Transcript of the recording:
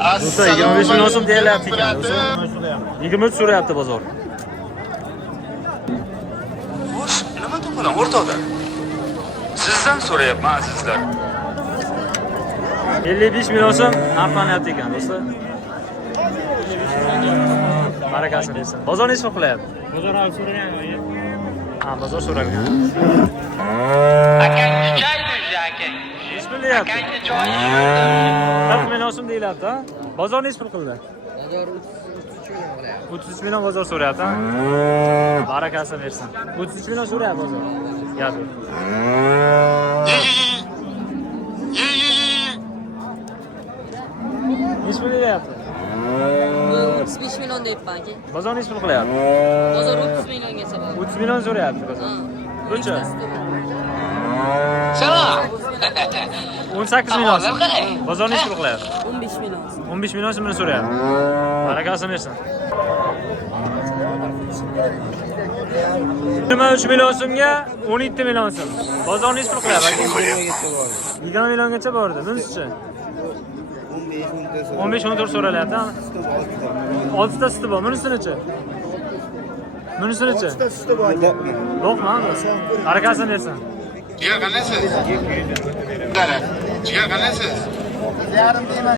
Do'stlar 25 million so'm deyilyapti ekan do'stlar. 23 so'rayapti bozor. Xo'sh, nima to'qilan o'rtoqlar? Sizdan so'rayapman azizlar. 55 million so'm narxlanyapti ekan do'stlar. Barakasini bersin. Bozor nechta qilyapti? Bozor olib so'ragan oyi. Ha, bozor so'ralgan. Akang chichaydi akang. Nech pul deyapti? Akangni joyi 40 million so'm deyilyapti, ha? Bozor nech pul qildi? Bozor 33 million qilyapti. 33 million bozor so'rayapti, ha? Barakasini bersin. 33 million so'rayapti bozor. Gapi. Nech pul deyapti? 35 million deyapman aka. Bozor nech pul qilyapti? Bozor 30 milliongacha bor. 30 million so'rayapti bozor. Qancha? Salom. 18 million so'm. Bozor nech pul qilyapti? 15 million. 15 million so'mni so'rayapti. Barakasini bersin. 23 million so'mga 17 million so'm. Bozor nech pul qilyapti? 20 milliongacha bordi. Bunisi-chi? 15-14 so'ralyapti. 6 ta suti bor. Bunisi-chi? Bunisi-chi? 6 ta suti bor. Yo'qmi? Barakasini bersin. Jigar qalaysiz? Jigar qalaysiz? Yarim deyman.